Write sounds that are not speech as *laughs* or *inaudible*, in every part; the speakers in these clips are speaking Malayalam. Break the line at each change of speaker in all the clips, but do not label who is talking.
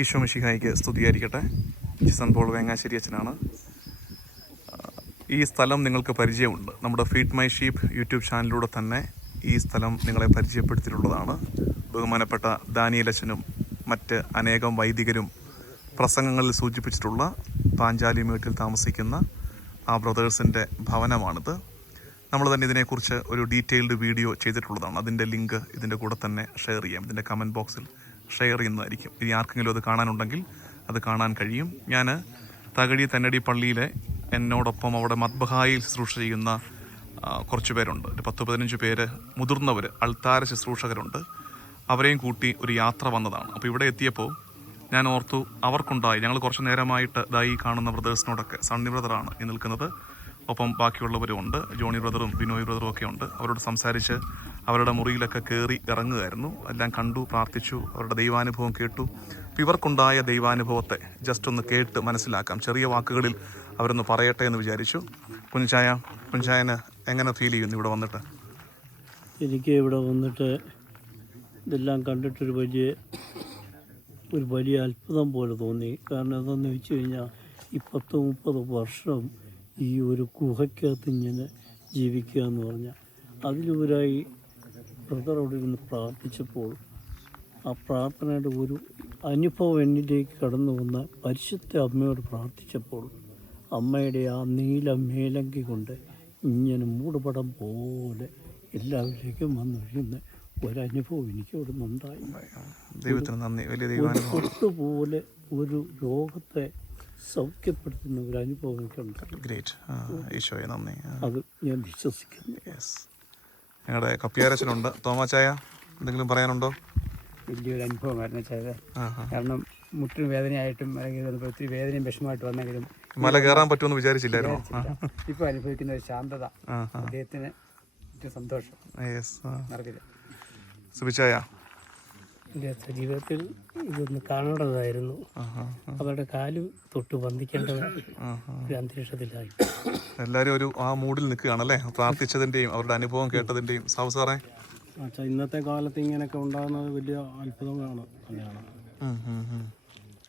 ഈശോ മിഷിഹായിക്ക് സ്തുതിയായിരിക്കട്ടെ. ജിസൺ പോൾ വേങ്ങാശ്ശേരി അച്ഛനാണ്. ഈ സ്ഥലം നിങ്ങൾക്ക് പരിചയമുണ്ട്. നമ്മുടെ ഫീഡ് മൈ ഷീപ്പ് യൂട്യൂബ് ചാനലിലൂടെ തന്നെ ഈ സ്ഥലം നിങ്ങളെ പരിചയപ്പെടുത്തിയിട്ടുള്ളതാണ്. ബഹുമാനപ്പെട്ട ദാനിയലച്ചനും മറ്റ് അനേകം വൈദികരും പ്രസംഗങ്ങളിൽ സൂചിപ്പിച്ചിട്ടുള്ള പാഞ്ചാലി വീട്ടിൽ താമസിക്കുന്ന ആ ബ്രദേഴ്സിന്റെ ഭവനമാണിത്. നമ്മൾ തന്നെ ഇതിനെക്കുറിച്ച് ഒരു ഡീറ്റെയിൽഡ് വീഡിയോ ചെയ്തിട്ടുള്ളതാണ്. അതിന്റെ ലിങ്ക് ഇതിന്റെ കൂടെ തന്നെ ഷെയർ ചെയ്യാം. ഇതിന്റെ കമന്റ് ബോക്സിൽ ഷെയർ ചെയ്യുന്നതായിരിക്കും. ഇനി ആർക്കെങ്കിലും അത് കാണാനുണ്ടെങ്കിൽ അത് കാണാൻ കഴിയും. ഞാൻ തകഴി തന്നടി പള്ളിയിലെ എന്നോടൊപ്പം അവിടെ മദ്ബഹായിൽ ശുശ്രൂഷ ചെയ്യുന്ന കുറച്ച് പേരുണ്ട്. ഒരു പത്ത് പതിനഞ്ച് പേര് മുതിർന്നവർ അൾത്താര ശുശ്രൂഷകരുണ്ട്. അവരെയും കൂട്ടി ഒരു യാത്ര വന്നതാണ്. അപ്പോൾ ഇവിടെ എത്തിയപ്പോൾ ഞാൻ ഓർത്തു അവർക്കുണ്ടായി. ഞങ്ങൾ കുറച്ച് നേരമായിട്ട് ഇതായി കാണുന്ന ബ്രദേഴ്സിനോടൊക്കെ സണ്ണി ബ്രദറാണ് ഈ നിൽക്കുന്നത്. ഒപ്പം ബാക്കിയുള്ളവരും ഉണ്ട്. ജോണി ബ്രദറും ബിനോയ് ബ്രദറും ഒക്കെ ഉണ്ട്. അവരോട് സംസാരിച്ച് അവരുടെ മുറിയിലൊക്കെ കയറി ഇറങ്ങുമായിരുന്നു എല്ലാം കണ്ടു പ്രാർത്ഥിച്ചു അവരുടെ ദൈവാനുഭവം കേട്ടു. ഇവർക്കുണ്ടായ ദൈവാനുഭവത്തെ ജസ്റ്റ് ഒന്ന് കേട്ട് മനസ്സിലാക്കാം. ചെറിയ വാക്കുകളിൽ അവരൊന്ന് പറയട്ടെ എന്ന് വിചാരിച്ചു. കുഞ്ചായ കുഞ്ചായന് എങ്ങനെ ഫീൽ ചെയ്യുന്നു ഇവിടെ വന്നിട്ട്?
എനിക്ക് ഇവിടെ വന്നിട്ട് ഇതെല്ലാം കണ്ടിട്ടൊരു വലിയ ഒരു വലിയ അത്ഭുതം പോലെ തോന്നി. കാരണം എന്താണെന്ന് വെച്ച് കഴിഞ്ഞാൽ ഈ പത്ത് മുപ്പത് വർഷം ഈ ഒരു ഗുഹയ്ക്കകത്ത് ഇങ്ങനെ ജീവിക്കുക എന്ന് പറഞ്ഞാൽ അതിലുപരായി ബ്രദർ അവിടെ ഇരുന്ന് പ്രാർത്ഥിച്ചപ്പോൾ ആ പ്രാർത്ഥനയുടെ ഒരു അനുഭവം എന്നിലേക്ക് കടന്നു വന്ന പരിശുദ്ധ അമ്മയോട് പ്രാർത്ഥിച്ചപ്പോൾ അമ്മയുടെ ആ നീല മേലങ്കി കൊണ്ട് ഇങ്ങനെ മൂടുപടം പോലെ എല്ലാവരിലേക്കും വന്നൊഴിയുന്ന ഒരനുഭവം എനിക്ക് ഇവിടെ നിന്നുണ്ടായി
ദൈവത്തിന് നന്ദി. വലിയ ദൈവാനുഭവം.
പോലെ ഒരു രോഗത്തെ സൗഖ്യപ്പെടുത്തുന്ന ഒരു അനുഭവം എനിക്കുണ്ട്
ഗ്രേറ്റ് ഈശോയെ നന്ദി.
അത് ഞാൻ വിശ്വസിക്കുന്നു.
യെസ് ഞങ്ങളുടെ കപ്പിയാരച്ചനുണ്ട്. തോമാച്ചായ എന്തെങ്കിലും പറയാനുണ്ടോ?
വലിയൊരു അനുഭവമായിരുന്നു
ആ
കാരണം മുട്ടിന് വേദനയായിട്ടും അല്ലെങ്കിൽ ഒത്തിരി വേദനയും വിഷമമായിട്ട് വന്നെങ്കിലും
മല കയറാൻ പറ്റുമെന്ന് വിചാരിച്ചില്ലായിരുന്നു?
ഇപ്പൊ അനുഭവിക്കുന്ന ഒരു ശാന്തത. അദ്ദേഹത്തിന് സന്തോഷം.
സുബിച്ചായ
എന്റെ ജീവിതത്തിൽ ഇതൊന്ന് കാണേണ്ടതായിരുന്നു. അവരുടെ കാൽ തൊട്ട് ഒരു അന്തരീക്ഷത്തിലായി.
എല്ലാവരും ഒരു ആ മൂഡിൽ നിൽക്കുകയാണല്ലേ? പ്രാർത്ഥിച്ചതിന്റെയും അവരുടെ അനുഭവം കേട്ടതിന്റെയും സാവസാറേ സാറേ?
അച്ഛാ ഇന്നത്തെ കാലത്ത് ഇങ്ങനെയൊക്കെ ഉണ്ടാകുന്നത് വലിയ അത്ഭുതമാണ് തന്നെയാണ്.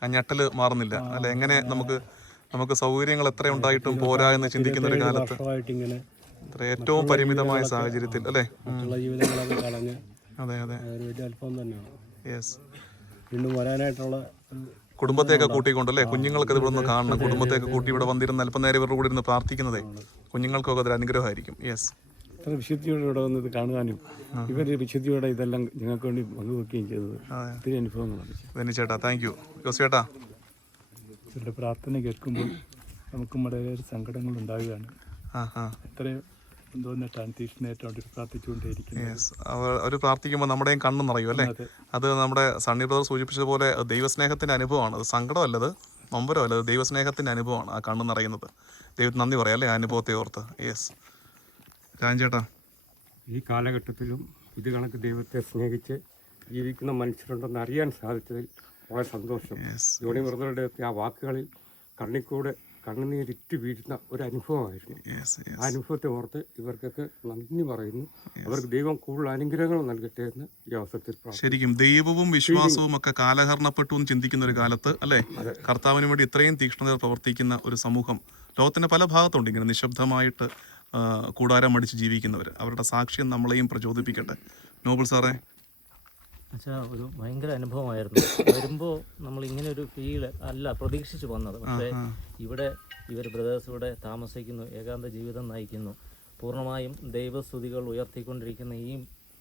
ആ ഞെട്ടൽ മാറുന്നില്ല. അല്ലെ? എങ്ങനെ നമുക്ക് നമുക്ക് സൗകര്യങ്ങൾ എത്ര ഉണ്ടായിട്ടും പോരാ എന്ന് ചിന്തിക്കുന്ന ഒരു കാലത്ത് ഏറ്റവും പരിമിതമായ സാഹചര്യത്തിൽ അല്ലേ.
ജീവിതങ്ങളൊക്കെ കളഞ്ഞ്
അതെ അതെ.
വലിയ അത്ഭുതം തന്നെയാണ്.
യെസ്
വീണ്ടും വരാനായിട്ടുള്ള
കുടുംബത്തെയൊക്കെ കൂട്ടിക്കൊണ്ടല്ലേ? കുഞ്ഞുങ്ങൾക്ക് ഇവിടെ നിന്ന് കാണണം. കുടുംബത്തെയൊക്കെ കൂട്ടി ഇവിടെ വന്നിരുന്ന അല്പം നേരം ഇവരുടെ കൂടെ ഇരുന്ന് പ്രാർത്ഥിക്കുന്നതേ. കുഞ്ഞുങ്ങൾക്കൊക്കെ അതൊരു അനുഗ്രഹമായിരിക്കും. യെസ്
ഇത്ര വിശുദ്ധിയോടെ ഇവിടെ വന്നത് കാണുവാനും ഇവരുടെ വിശുദ്ധിയോടെ ഇതെല്ലാം ഞങ്ങൾക്ക് വേണ്ടി പങ്കുവെക്കുകയും ചെയ്തത് ഒത്തിരി അനുഭവങ്ങളാണ്.
ധനി ചേട്ടാ താങ്ക് യു ജോസ് ചേട്ടാ.
ഇവരുടെ പ്രാർത്ഥന കേൾക്കുമ്പോൾ നമുക്കും വളരെ സങ്കടങ്ങൾ ഉണ്ടാവുകയാണ്.
ആ ആ.
എത്ര എന്തോന്നിട്ടാണ് പ്രാർത്ഥിച്ചുകൊണ്ടേയിരിക്കുന്നത്.
അവർ അവർ പ്രാർത്ഥിക്കുമ്പോൾ നമ്മുടെയും കണ്ണു നിറയും അല്ലേ?
അത്.
നമ്മുടെ സണ്ണി ബ്രദർ സൂചിപ്പിച്ചതുപോലെ പോലെ ദൈവസ്നേഹത്തിന്റെ അനുഭവമാണ്. അത് സങ്കടമല്ലത് നൊമ്പരമല്ല അത് ദൈവസ്നേഹത്തിന്റെ അനുഭവമാണ് ആ കണ്ണ് നിറയുന്നത്. ദൈവത്തിന് നന്ദി പറയാം അല്ലേ ആ അനുഭവത്തെ ഓർത്ത്. യെസ് രാജേട്ടാ.
ഈ കാലഘട്ടത്തിലും ഇത് കണക്ക് ദൈവത്തെ സ്നേഹിച്ച് ജീവിക്കുന്ന മനുഷ്യരുണ്ടെന്ന് അറിയാൻ സാധിച്ചതിൽ വളരെ സന്തോഷം. ജോണി ബ്രദറുടെ ഒക്കെ ആ വാക്കുകളിൽ കണ്ണിക്കൂടെ കണ്ണുനീരിറ്റ് വീഴുന്ന ഒരു അനുഭവമായിരുന്നു ആ അനുഭവത്തെ ഓർത്ത് ഇവർക്കൊക്കെ നന്ദി പറയുന്നു. അവർക്ക് ദൈവം കൂടുതൽ അനുഗ്രഹങ്ങൾ നൽകട്ടെ എന്ന് ഈ അവസരത്തിൽ
ശരിക്കും ദൈവവും വിശ്വാസവും ഒക്കെ കാലഹരണപ്പെട്ടു എന്ന് ചിന്തിക്കുന്ന ഒരു കാലത്ത് അല്ലെ? കർത്താവിന് വേണ്ടി ഇത്രയും തീക്ഷ്ണത പ്രവർത്തിക്കുന്ന ഒരു സമൂഹം ലോകത്തിന്റെ പല ഭാഗത്തുണ്ട്. ഇങ്ങനെ നിശബ്ദമായിട്ട് കൂടാരം അടിച്ച് ജീവിക്കുന്നവർ അവരുടെ സാക്ഷ്യം നമ്മളെയും പ്രചോദിപ്പിക്കട്ടെ. നോബിൾ സാറേ
എന്നുവെച്ചാൽ ഒരു ഭയങ്കര അനുഭവമായിരുന്നു. വരുമ്പോൾ നമ്മൾ ഇങ്ങനെ ഒരു ഫീൽ അല്ല പ്രതീക്ഷിച്ച് വന്നത്. പക്ഷേ ഇവിടെ ഇവർ ബ്രദേഴ്സ് ഇവിടെ താമസിക്കുന്നു ഏകാന്ത ജീവിതം നയിക്കുന്നു. പൂർണമായും ദൈവസ്തുതികൾ ഉയർത്തിക്കൊണ്ടിരിക്കുന്ന ഈ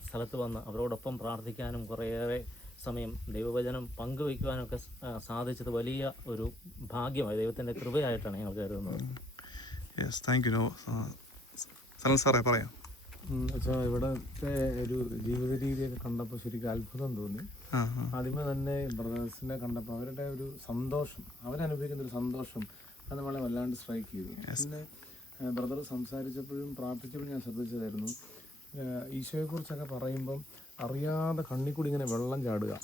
സ്ഥലത്ത് വന്ന് അവരോടൊപ്പം പ്രാർത്ഥിക്കാനും കുറേയേറെ സമയം ദൈവവചനം പങ്കുവയ്ക്കുവാനും ഒക്കെ സാധിച്ചത് വലിയ ഒരു ഭാഗ്യമായി. ദൈവത്തിന്റെ കൃപയായിട്ടാണ് ഞങ്ങൾ കരുതുന്നത്.
യെസ് താങ്ക് യു നോ സാറേ പറയാം.
ഇവിടുത്തെ ഒരു ജീവിത രീതിയൊക്കെ കണ്ടപ്പോൾ ശരിക്കും അത്ഭുതം തോന്നി. ആദ്യമേ തന്നെ ബ്രദേഴ്സിനെ കണ്ടപ്പോൾ അവരുടെ ഒരു സന്തോഷം അവരനുഭവിക്കുന്ന ഒരു സന്തോഷം അത് നമ്മളെ വല്ലാണ്ട് സ്ട്രൈക്ക് ചെയ്തു. പിന്നെ ബ്രദർ സംസാരിച്ചപ്പോഴും പ്രാർത്ഥിച്ചപ്പോഴും ഞാൻ ശ്രദ്ധിച്ചതായിരുന്നു. ഈശോയെക്കുറിച്ചൊക്കെ പറയുമ്പം അറിയാതെ കണ്ണിക്കൂടി ഇങ്ങനെ വെള്ളം ചാടുക.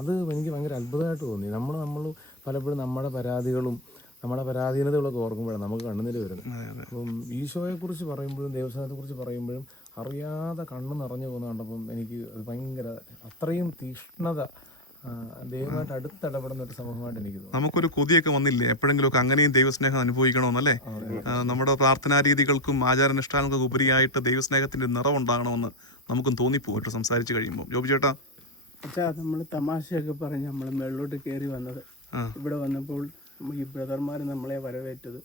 അത് എനിക്ക് ഭയങ്കര അത്ഭുതമായിട്ട് തോന്നി. നമ്മൾ നമ്മൾ പലപ്പോഴും നമ്മുടെ പരാതികളും നമ്മുടെ പരാധീനതകളൊക്കെ ഓർക്കുമ്പോഴാണ് നമുക്ക് കണ്ണുനീര് വരുന്നത്.
അപ്പം ഈശോയെ
അപ്പം ഈശോയെക്കുറിച്ച് പറയുമ്പോഴും ദൈവസ്ഥാനത്തെക്കുറിച്ച് പറയുമ്പോഴും അറിയാതെ കണ്ണ് നിറഞ്ഞു പോകുന്ന കണ്ടപ്പം എനിക്ക് അത് ഭയങ്കര അത്രയും തീഷ്ണത ദൈവമായിട്ട് അടുത്തിടപെടുന്ന ഒരു സമൂഹമായിട്ട് എനിക്ക് തോന്നുന്നു
നമുക്കൊരു കൊതിയൊക്കെ വന്നില്ലേ? എപ്പോഴെങ്കിലും ഒക്കെ അങ്ങനെയും ദൈവസ്നേഹം അനുഭവിക്കണമെന്നല്ലേ? നമ്മുടെ പ്രാർത്ഥനാ രീതികൾക്കും ആചാരാനുഷ്ഠാനങ്ങൾക്കും ഉപരിയായിട്ട് ദൈവസ്നേഹത്തിന്റെ നിറവുണ്ടാകണമെന്ന് നമുക്കും തോന്നിപ്പോയിട്ട് സംസാരിച്ചു കഴിയുമ്പോൾ ജോബി ചേട്ടാ?
അച്ഛാ നമ്മൾ തമാശയൊക്കെ പറഞ്ഞ് നമ്മൾ മേളിലോട്ട് കയറി വന്നത്. ഇവിടെ വന്നപ്പോൾ ഈ ബ്രദർമാർ നമ്മളെ വരവേറ്റത്.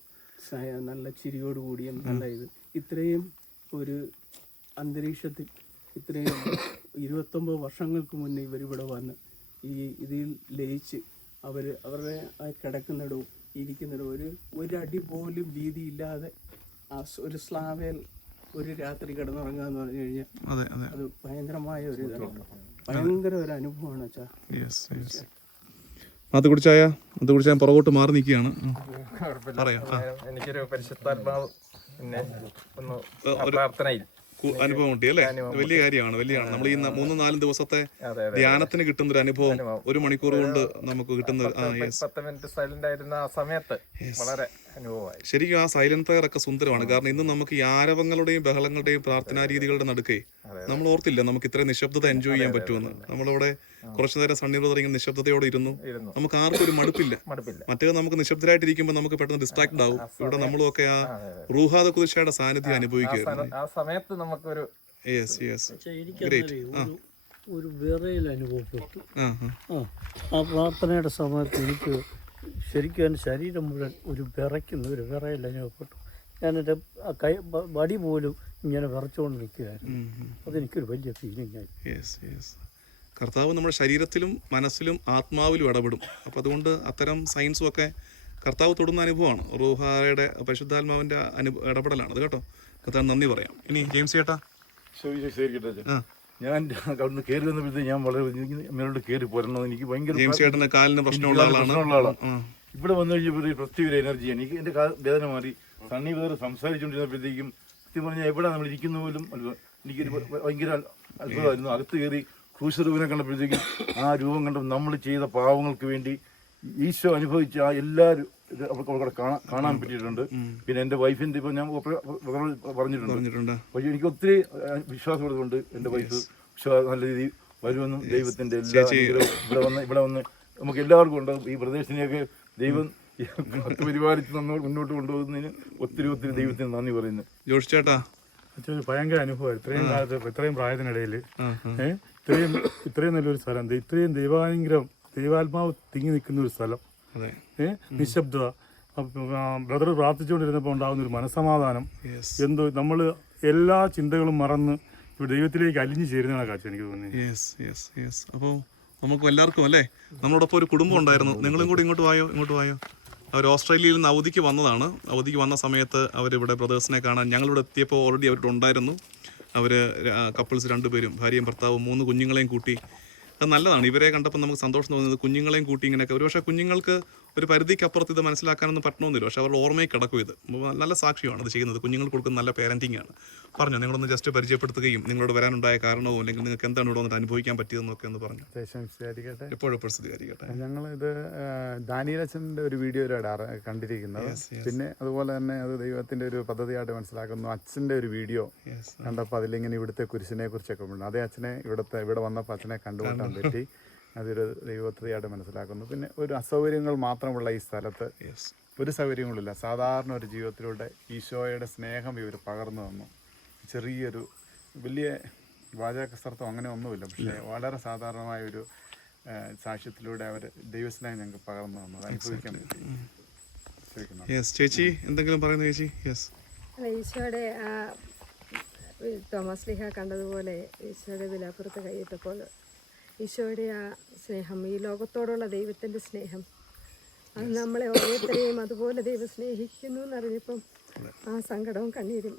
നല്ല ചിരിയോടുകൂടിയും നല്ല ഇത്. ഇത്രയും ഒരു അന്തരീക്ഷത്തിൽ ഇത്രയും ഇരുപത്തൊമ്പത് വർഷങ്ങൾക്ക് മുന്നേ ഇവരിവിടെ വന്ന് ഈ ഇതിൽ ലയിച്ച് അവർ അവരുടെ ആ കിടക്കുന്നിടവും ഇരിക്കുന്നിടവും ഒരു ഒരടി പോലും ഭീതിയില്ലാതെ ആ ഒരു സ്ലാവേൽ ഒരു രാത്രി കിടന്നുറങ്ങുക എന്ന് പറഞ്ഞു കഴിഞ്ഞാൽ
അതെ
ഭയങ്കരമായ ഒരു ഇതാണ്. ഭയങ്കര ഒരു അനുഭവമാണ് വെച്ചാൽ
യെസ് യെസ് അത് കുടിച്ചായ? അത് കുടിച്ച് ഞാൻ പുറകോട്ട് മാറി നിൽക്കുകയാണ്. പറയാം.
എനിക്കൊരു പരിശുദ്ധാത്മാവ് പിന്നെ ഒന്ന് പ്രാർത്ഥനയിൽ
അനുഭവം കിട്ടി അല്ലേ? വലിയ കാര്യമാണ് വലിയ നമ്മൾ ഈ മൂന്ന് നാലും ദിവസത്തെ ധ്യാനത്തിന് കിട്ടുന്ന ഒരു അനുഭവം. ഒരു മണിക്കൂർ കൊണ്ട് നമുക്ക് കിട്ടുന്ന
പത്ത് മിനിറ്റ് സൈലന്റ് ആയിരുന്ന ആ സമയത്ത് വളരെ അനുഭവമായി.
ശരിക്കും ആ സൈലന്റ് പ്രയർ ഒക്കെ സുന്ദരമാണ് കാരണം ഇന്ന് നമുക്ക് ഈ ആരവങ്ങളുടെയും ബഹളങ്ങളുടെയും പ്രാർത്ഥനാ രീതികളുടെ നടുക്കേ നമ്മൾ ഓർത്തില്ല നമുക്ക് ഇത്രയും നിശബ്ദത എൻജോയ് ചെയ്യാൻ പറ്റുമെന്ന്. നമ്മളിവിടെ കുറച്ചു നേരം സണ്ണി ബ്രദർ ഇങ്ങനെ നിശബ്ദതയോടെ ഇരുന്നു. നമുക്ക് ആർക്കും ഒരു മടുപ്പില്ല. *coughs* മറ്റേത് നമുക്ക് നിശബ്ദരായിട്ടിരിക്കുമ്പോൾ നമുക്ക് പെട്ടെന്ന് ഡിസ്ട്രാക്ട് ആവും. ഇവിടെ നമ്മളും ഒക്കെ ആ റൂഹാദ കുതിശയുടെ സാന്നിധ്യം അനുഭവിക്കുകയായിരുന്നു.
ആ സമയത്ത് നമുക്കൊരു
യെസ് യെസ്
ഒരു ഒരു വിറയിൽ അനുഭവപ്പെട്ടു
ആ
പ്രാർത്ഥനയുടെ സമയത്ത് എനിക്ക് ശരിക്കും എന്റെ ശരീരം മുഴുവൻ ഒരു വിറയ്ക്കുന്ന ഒരു വിറയല്ല ഞാൻ പെട്ടു. ഞാൻ എന്റെ കൈ വടി പോലും ഇങ്ങനെ വിറച്ചുകൊണ്ട് നിൽക്കുകയായിരുന്നു. അതെനിക്കൊരു വലിയ ഫീലിംഗ് ആയി.
കർത്താവ് നമ്മുടെ ശരീരത്തിലും മനസ്സിലും ആത്മാവിലും ഇടപെടും. അപ്പം അതുകൊണ്ട് അത്തരം സയൻസും ഒക്കെ കർത്താവ് തൊടുന്ന അനുഭവമാണ്. റൂഹായുടെ പരിശുദ്ധാത്മാവിന്റെ അനു ഇടപെടലാണ്. അത് കേട്ടോ. കർത്താവ് നന്ദി പറയാം. ഇനി ജെയിംസ് ചേട്ടാ.
ശരിക്കട്ടെ
ആ.
ഞാൻ *laughs* അവിടുന്ന് കയറി വന്നപ്പോഴത്തേക്ക് ഞാൻ വളരെ എനിക്ക് മേലോട്ട് കയറി പോരണം. എനിക്ക് ഭയങ്കര
കാലിന് പ്രശ്നമുള്ള ആളാണ്.
ഇവിടെ വന്നു കഴിഞ്ഞപ്പോൾ പ്രത്യേക ഒരു എനർജിയാണ് എനിക്ക് എന്റെ വേദന മാറി. സണ്ണി വേറെ സംസാരിച്ചുകൊണ്ടിരുന്നപ്പോഴത്തേക്കും സത്യം പറഞ്ഞാൽ എവിടെ നമ്മൾ ഇരിക്കുന്ന പോലും. എനിക്കൊരു ഭ- ഭയങ്കര അത്ഭുതമായിരുന്നു. അകത്ത് കയറി ക്രൂശ രൂപനെ കണ്ടപ്പോഴത്തേക്കും ആ രൂപം കണ്ടപ്പോൾ നമ്മൾ ചെയ്ത പാവങ്ങൾക്ക് വേണ്ടി ഈശോ അനുഭവിച്ച ആ എല്ലാ ഇത് അവർക്ക് അവിടെ കാണാൻ കാണാൻ പറ്റിയിട്ടുണ്ട്. പിന്നെ എന്റെ വൈഫിന്റെ ഇപ്പൊ ഞാൻ പറഞ്ഞിട്ടുണ്ട്. പക്ഷെ എനിക്ക് ഒത്തിരി വിശ്വാസം വിശ്വാസമുള്ളതുകൊണ്ട് എന്റെ വൈഫ് വിശ്വാസം നല്ല രീതിയിൽ വരുമെന്നും ദൈവത്തിന്റെ എല്ലാ ഇവിടെ വന്ന് ഇവിടെ വന്ന് നമുക്ക് എല്ലാവർക്കും ഉണ്ടാകും ഈ പ്രദേശത്തിനെയൊക്കെ ദൈവം പരിപാലിച്ച് നമ്മൾ മുന്നോട്ട് കൊണ്ടുപോകുന്നതിന് ഒത്തിരി ഒത്തിരി ദൈവത്തിന് നന്ദി പറയുന്നു.
ജോഷ് ചേട്ടാ.
അച്ഛൻ ഭയങ്കര അനുഭവം ഇത്രയും കാലത്ത് ഇത്രയും പ്രായത്തിനിടയിൽ. ഇത്രയും ഇത്രയും നല്ലൊരു സ്ഥലം. ദേ ഇത്രയും ദൈവാനുഗ്രഹം ദൈവാത്മാവ് തിങ്ങി നിൽക്കുന്ന ഒരു സ്ഥലം. നിശബ്ദത. ബ്രദർ പ്രാർത്ഥിച്ചുകൊണ്ടിരുന്നപ്പോൾ ഉണ്ടാകുന്ന ഒരു മനസമാധാനം എന്തോ നമ്മൾ എല്ലാ ചിന്തകളും മറന്ന് ദൈവത്തിലേക്ക് അലിഞ്ഞു ചേരുന്നതാണ് കാഴ്ച എനിക്ക് തോന്നി
അപ്പോൾ നമുക്ക് എല്ലാവർക്കും അല്ലേ? നമ്മളോടൊപ്പം ഒരു കുടുംബം ഉണ്ടായിരുന്നു. നിങ്ങളും കൂടി ഇങ്ങോട്ട് വായോ? ഇങ്ങോട്ട് വായോ? അവർ ഓസ്ട്രേലിയയിൽ നിന്ന് അവധിക്ക് വന്നതാണ്. അവധിക്ക് വന്ന സമയത്ത് അവരിവിടെ ബ്രദേഴ്സിനെ കാണാൻ ഞങ്ങളിവിടെ എത്തിയപ്പോൾ ഓൾറെഡി അവരുടെ ഉണ്ടായിരുന്നു. അവർ കപ്പിൾസ് രണ്ടുപേരും ഭാര്യയും ഭർത്താവും മൂന്ന് കുഞ്ഞുങ്ങളെയും കൂട്ടി അത് നല്ലതാണ്. ഇവരെ കണ്ടപ്പോൾ നമുക്ക് സന്തോഷം തോന്നുന്നത് കുഞ്ഞുങ്ങളെയും കൂട്ടി ഇങ്ങനെയൊക്കെ. ഒരുപക്ഷെ കുഞ്ഞുങ്ങൾക്ക് ഒരു പരിധിക്കപ്പുറത്ത് ഇത് മനസ്സിലാക്കാനൊന്നും പറ്റണമെന്നില്ല. പക്ഷേ അവരുടെ ഓർമ്മയിൽ കിടക്കും ഇത്. നല്ല സാക്ഷിയാണ് അത് ചെയ്യുന്നത്. കുഞ്ഞുങ്ങൾ കൊടുക്കുന്ന നല്ല പാരന്റിംഗ് ആണ്. പറഞ്ഞു? നിങ്ങളൊന്ന് ജസ്റ്റ് പരിചയപ്പെടുത്തുകയും നിങ്ങളോട് വരാനുണ്ടായ കാരണവും അല്ലെങ്കിൽ നിങ്ങൾക്ക് എന്താണ് ഇവിടെ വന്നിട്ട് അനുഭവിക്കാൻ പറ്റിയതെന്നൊക്കെ ഒന്ന് പറഞ്ഞു?
ഞങ്ങൾ
എപ്പോഴും പ്രസിദ്ധീകരിക്കട്ടെ
ഞങ്ങളിത് ദാനിയലച്ചന്റെ ഒരു വീഡിയോയിലാണ് അറ- കണ്ടിരിക്കുന്നത്. പിന്നെ അതുപോലെ തന്നെ അത് ദൈവത്തിന്റെ ഒരു പദ്ധതിയായിട്ട് മനസ്സിലാക്കുന്നു. അച്ഛന്റെ ഒരു വീഡിയോ കണ്ടപ്പോൾ അതിലിങ്ങനെ ഇവിടുത്തെ കുരിശിനെ കുറിച്ചൊക്കെ ഉണ്ട് അതേ അച്ഛനെ ഇവിടുത്തെ ഇവിടെ വന്നപ്പോൾ അച്ഛനെ കണ്ടുമുട്ടാൻ പറ്റി. അതൊരു ദൈവത്തെയായിട്ട് മനസ്സിലാക്കുന്നു. പിന്നെ ഒരു അസൗകര്യങ്ങൾ മാത്രമുള്ള ഈ സ്ഥലത്ത്
യെസ്
ഒരു സൗകര്യങ്ങളില്ല സാധാരണ ഒരു ജീവിതത്തിലൂടെ ഈശോയുടെ സ്നേഹം ഇവർ പകർന്നു തന്നു. ചെറിയൊരു വലിയ വാചകസർത്ഥം അങ്ങനെ ഒന്നുമില്ല. പക്ഷേ വളരെ സാധാരണമായ ഒരു സാക്ഷ്യത്തിലൂടെ അവർ ദൈവസ്നേഹം ഞങ്ങൾക്ക് പകർന്നു തന്നു. അത് അനുഭവിക്കാൻ പറ്റി.
ചേച്ചി എന്തെങ്കിലും പറയുന്നു ചേച്ചി? യെസ്
ഈശോയുടെ തോമസ് ലിഹ കണ്ടതുപോലെ ഈശോയുടെ വിലാപ്പുറത്ത് കൈയിട്ടപ്പോൾ ഈശോയുടെ ആ സ്നേഹം ഈ ലോകത്തോടുള്ള ദൈവത്തിന്റെ സ്നേഹം. അത് നമ്മളെ ഓരോരുത്തരെയും അതുപോലെ ദൈവം സ്നേഹിക്കുന്നു എന്നറിഞ്ഞപ്പം ആ സങ്കടവും കണ്ണീരും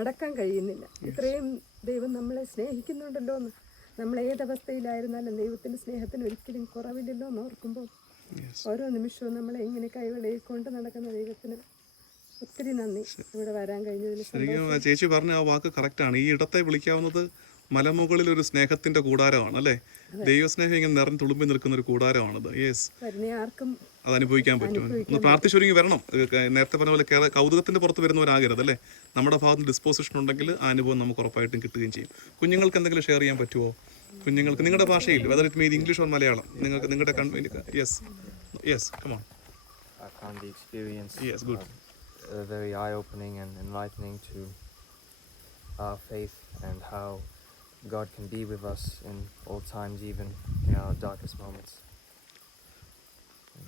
അടക്കാൻ കഴിയുന്നില്ല. ഇത്രയും ദൈവം നമ്മളെ സ്നേഹിക്കുന്നുണ്ടല്ലോ എന്ന്. നമ്മൾ ഏതവസ്ഥയിലായിരുന്നാലും ദൈവത്തിന്റെ സ്നേഹത്തിന് ഒരിക്കലും കുറവില്ലല്ലോ എന്ന് ഓർക്കുമ്പോൾ ഓരോ നിമിഷവും നമ്മളെ ഇങ്ങനെ കൈവെളിയിൽ കൊണ്ട് നടക്കുന്ന ദൈവത്തിന് ഒത്തിരി നന്ദി. ഇവിടെ വരാൻ കഴിഞ്ഞതിന്
ശരിക്കും ചേച്ചി പറഞ്ഞ ആ വാക്ക് കറക്റ്റാണ് ഈ ഇടത്തെ വിളിക്കാവുന്നത് മലമുകളിൽ ഒരു സ്നേഹത്തിന്റെ കൂടാരമാണ് അല്ലേ? ദൈവസ്നേഹം ഇങ്ങനെ നിറഞ്ഞു തുളുമ്പി നിൽക്കുന്ന ഒരു കൂടാരമാണത്. യെസ് അത് അനുഭവിക്കാൻ പറ്റും. ഒന്ന് പ്രാർത്ഥിച്ചൊരുങ്ങി വരണം. നേരത്തെ പറഞ്ഞ പോലെ കൗതുകത്തിന്റെ പുറത്ത് വരുന്നവരാകരുത് അല്ലേ? നമ്മുടെ ഭാഗത്ത് ഡിസ്പോസിഷൻ ഉണ്ടെങ്കിൽ ആ അനുഭവം നമുക്ക് ഉറപ്പായിട്ടും കിട്ടുകയും ചെയ്യും. കുഞ്ഞുങ്ങൾക്ക് എന്തെങ്കിലും ഷെയർ ചെയ്യാൻ പറ്റുമോ കുഞ്ഞുങ്ങൾക്ക് നിങ്ങളുടെ ഭാഷയിൽ whether it mean English on Malayalam നിങ്ങൾക്ക് നിങ്ങളുടെ yes yes come on
I found the experience uh, very eye-opening and enlightening to our faith and how God can be with us in all times, even in our darkest moments.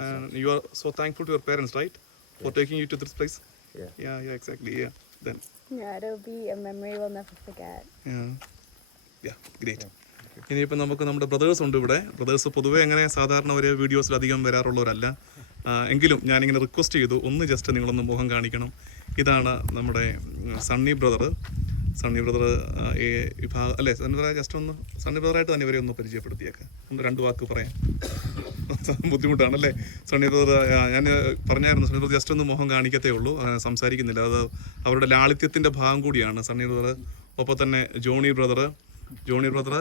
And you are so thankful to your parents, right? For taking you to this place?
Yeah.
Yeah, yeah, exactly. Yeah. Then,
Yeah, it'll be a memory we'll never forget.
yeah. Yeah, great. Yeah. ഇനിയിപ്പോൾ നമുക്ക് നമ്മുടെ ബ്രദേഴ്സ് ഉണ്ട് ഇവിടെ ബ്രദേഴ്സ് പൊതുവെ അങ്ങനെ സാധാരണ ഒരു വീഡിയോസിൽ അധികം വരാറുള്ളവരല്ല എങ്കിലും ഞാനിങ്ങനെ റിക്വസ്റ്റ് ചെയ്തു ഒന്ന് ജസ്റ്റ് നിങ്ങളൊന്ന് മുഖം കാണിക്കണം ഇതാണ് നമ്മുടെ സണ്ണി ബ്രദർ സണ്ണി ബ്രദർ ഈ വിഭാഗം അല്ലേ സണ്ണി ബ്രദർ ജസ്റ്റ് ഒന്ന് സണ്ണി ബ്രദറായിട്ട് തന്നെ ഇവരെ ഒന്ന് പരിചയപ്പെടുത്തിയേക്കാം. രണ്ട് വാക്ക് പറയാം. ബുദ്ധിമുട്ടാണല്ലേ സണ്ണി ബ്രദർ ഞാൻ പറഞ്ഞായിരുന്നു സണ്ണി ബ്രദർ ജസ്റ്റ് ഒന്ന് മുഖം കാണിക്കത്തേ ഉള്ളൂ. സംസാരിക്കുന്നില്ല. അത് അവരുടെ ലാളിത്യത്തിന്റെ ഭാഗം കൂടിയാണ് സണ്ണി ബ്രദർ. ഒപ്പം തന്നെ ജോണി ബ്രദർ. ജോണി ബ്രദർ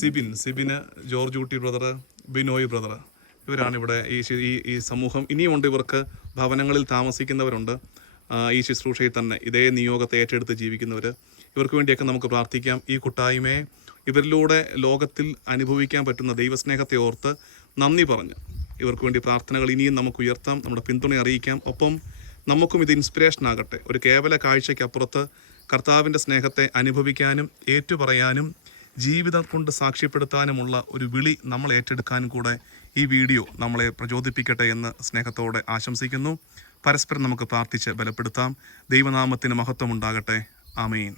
സിബിൻ സിബിന് ജോർജ് ഊട്ടി ബ്രദർ ബിനോയ് ബ്രദർ. ഇവരാണ് ഇവിടെ ഈ ഈ സമൂഹം. ഇനിയുമുണ്ട് ഇവർക്ക് ഭവനങ്ങളിൽ താമസിക്കുന്നവരുണ്ട്. ഈ ശുശ്രൂഷയിൽ തന്നെ ഇതേ നിയോഗത്തെ ഏറ്റെടുത്ത് ജീവിക്കുന്നവർ ഇവർക്ക് വേണ്ടിയൊക്കെ നമുക്ക് പ്രാർത്ഥിക്കാം. ഈ കൂട്ടായ്മയെ ഇവരിലൂടെ ലോകത്തിൽ അനുഭവിക്കാൻ പറ്റുന്ന ദൈവസ്നേഹത്തെ ഓർത്ത് നന്ദി പറഞ്ഞ് ഇവർക്ക് വേണ്ടി പ്രാർത്ഥനകൾ ഇനിയും നമുക്ക് ഉയർത്താം നമ്മുടെ പിന്തുണ അറിയിക്കാം. ഒപ്പം നമുക്കും ഇത് ഇൻസ്പിറേഷൻ ആകട്ടെ. ഒരു കേവല കാഴ്ചയ്ക്കപ്പുറത്ത് കർത്താവിന്റെ സ്നേഹത്തെ അനുഭവിക്കാനും ഏറ്റുപറയാനും ജീവിതം കൊണ്ട് സാക്ഷ്യപ്പെടുത്താനുമുള്ള ഒരു വിളി നമ്മൾ ഏറ്റെടുക്കാനും കൂടെ ഈ വീഡിയോ നമ്മളെ പ്രചോദിപ്പിക്കട്ടെ എന്ന് സ്നേഹത്തോടെ ആശംസിക്കുന്നു. പരസ്പരം നമുക്ക് പ്രാർത്ഥിച്ച് ബലപ്പെടുത്താം. ദൈവനാമത്തിന് മഹത്വം ഉണ്ടാകട്ടെ ആമീൻ.